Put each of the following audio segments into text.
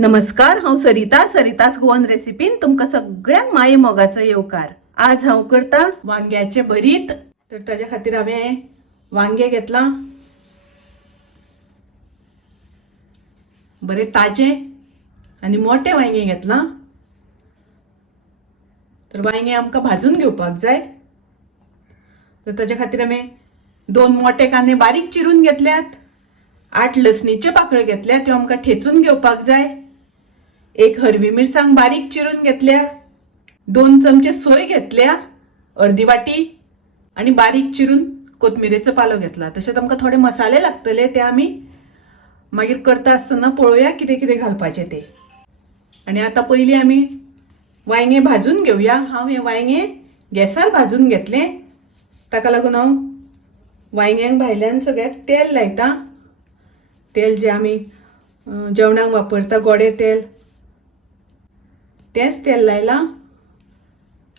नमस्कार, हांव सरितास गोवन रेसिपीन तुमकां सगळ्यांक माये मोगाचो येवकार। आज हांव करता वांग्याचे भरीत। तर ताजे खातीर हांवें वांगे घेतला, बरे ताजे आनी मोठे वांगे घेतला। तर वांगे आमकां भाजून घेवपाक जाय। तर ताजे खातीर हांवें 2 मोठे कांदे बारीक चिरून घेतल्यात, 8 लसणीचे पाकळे घेतल्या, त्यो आमकां ठेचून घेवपाक जाय। 1 हरवी मिरसांग बारीक चिरून घेतल्या, 2 चमचे सोय घेतल्या, अर्धी वाटी, आणि बारीक चिरून कोथमिरेचो पालो घेतला। तशेंच आमकां थोडे मसाले लागतले, ते आमी मागीर करता आसतना पळोवया कितें कितें घालपाचें ते। आणि आता पयलीं आमी वांगे भाजून घेवया। हांव हे वांगे गॅसार भाजून घेतले, ताका लागून हांव वांग्यांक भायल्यान सगळ्याक तेल लायता। तेल जे आमी जेवणाक वापरता, गोडे तेल, तेच तेल लायला।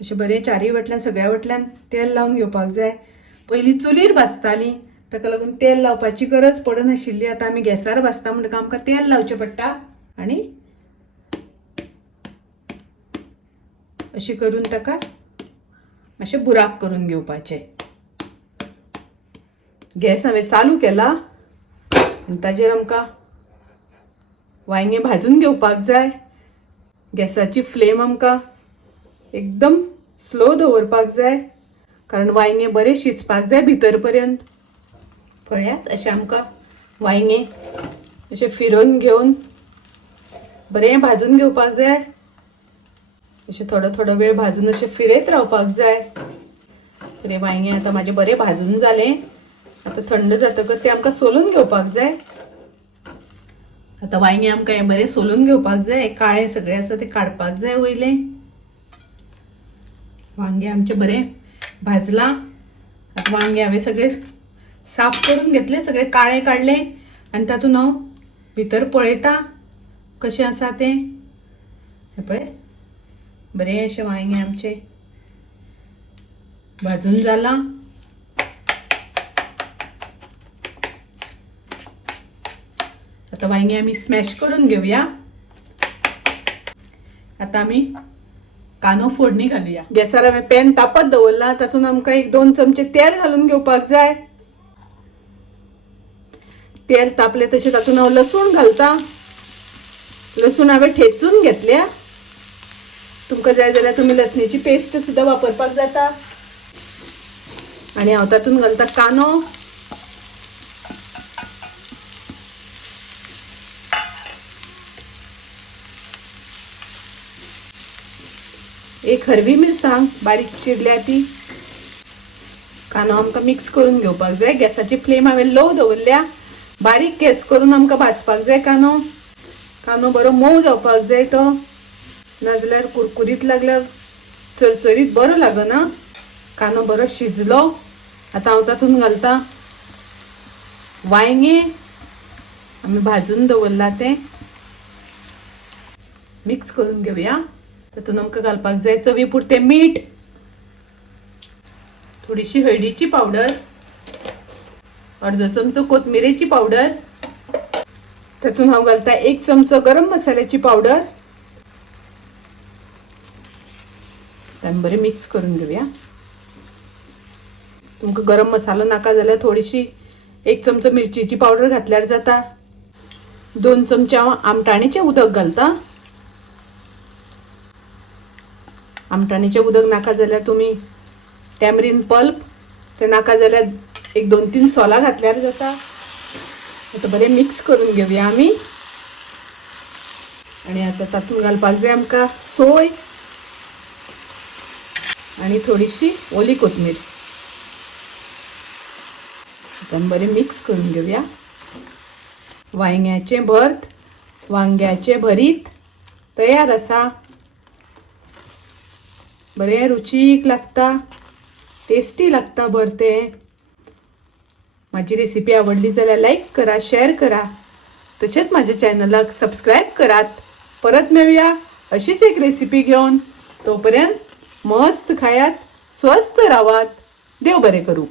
अशें बरें चारी वटल्यान सगळ्या वटल्यान तेल लावन घेवपाक जाय। पयलीं चुलीर भाजतालीं, ताका लागून तेल लावपाची गरज पडनाशिल्ली। आतां आमी गॅसार भाजता म्हणटकच आमकां तेल लावचें पडटा। आनी अशें करून ताका मातशें बुराक करून घेवपाचें। गॅस हांवें चालू केला आनी ताजेर आमकां वांगे भाजून घेवपाक जाय। गॅसाची फ्लेम आमकां एकदम स्लो दवरपाक जाय, कारण वांगे बरे शिजपाक जाय भितर पर्यंत। पळयात, अशें आमकां वांगे अशें फिरोवन घेवन बरें भाजून घेवपाक जाय। अशें थोडो थोडो वेळ भाजून अशें फिरयत रावपाक जाय। तर हे वांगे आतां म्हाजे बरें भाजून जालें। आतां थंड जातकच ते आमकां सोलून घेवपाक जाय। आतां वांगे आमकां हे बरें सोलून घेवपाक जाय। काळे सगळे आसा ते काडपाक जाय वयले। वांगे आमचे बरें भाजला। आतां वांगे हांवें सगळे साफ करून घेतले, सगळे काळे काडले, आनी तातूंत हांव भितर पळयता कशें आसा तें। हे पळय, बरें अशें वांगे आमचे भाजून जाला। आता वांगे आमी स्मॅश करून घेवया। आता आमी कांदो फोडणी घालुया। गॅसार हांवें पॅन तापत दवरला, तातूंत आमकां 1-2 चमचे तेल घालून घेवपाक जाय। तेल तापले तशें तातूंत हांव लसूण घालता। लसूण हांवें ठेचून घेतल्या। तुमकां जाय जाल्यार तुमी लसणीची पेस्ट सुद्दां वापरपाक जाता। आनी हांव तातूंत घालता कांदो, एक हरवी मिरसांग बारीक चिरल्या ती। कांदो आमकां मिक्स करून घेवपाक जाय। गॅसाची फ्लेम हांवें लो दवरल्या, बारीक गॅस करून आमकां भाजपाक जाय कांदो। कांदो बरो मोव जावपाक जाय तो, नाजाल्यार कुरकुरीत लागल्यार चरचरीत बरो लागना। कांदो बरो शिजलो। आतां हांव तातूंत घालता वांगे आमी भाजून दवरला ते। मिक्स करून घेवया। तातूंत आमकां घालपाक जाय चवी पुरतें मीठ, थोडीशी हळदीची पावडर, अर्दो चमचो कोथमिरेची पावडर, तातूंत हांव घालता 1 चमचो गरम मसाल्याची पावडर। आमी बरें मिक्स करून घेवया। तुमकां गरम मसालो नाका जाल्यार थोडीशी 1 चमचो मिरचीची पावडर घातल्यार जाता। 2 चमचे हांव आमटाणीचें उदक घालता। आमटाणीचें उदक नाका जाल्यार तुमी टॅमरीन पल्प, ते नाका जाल्यार 1-2-3 सोलां घातल्यार जाता। आतां बरें मिक्स करून घेवया आमी। आनी आतां तातूंत घालपाक जाय आमकां सोय आनी थोडीशी ओली कोथमीर। आतां बरें मिक्स करून घेवया। वांग्याचें भर्त, वांग्याचें भरीत तयार आसा। बरें रुचीक लागता, टेस्टी लागता भरतें। म्हाजी रेसिपी आवडली जाल्यार लायक करा, शेअर करा, तशेंच म्हाज्या चॅनलाक सबस्क्रायब करात। परत मेळुया अशीच एक रेसिपी घेवन। तोपर्यंत मस्त खायात, स्वस्थ रावात। देव बरें करूं।